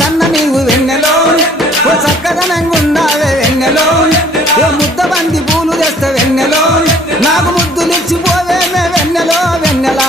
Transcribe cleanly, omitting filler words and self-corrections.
కన్న నీవు వెన్నెలో ఓ చక్కదనంగుండావే వెన్నెలో ఓ ముద్ద బంది పూలు తెస్త వెన్నెలో నాకు ముద్దులిచ్చిపోవే వెన్నెలో వెన్నెలా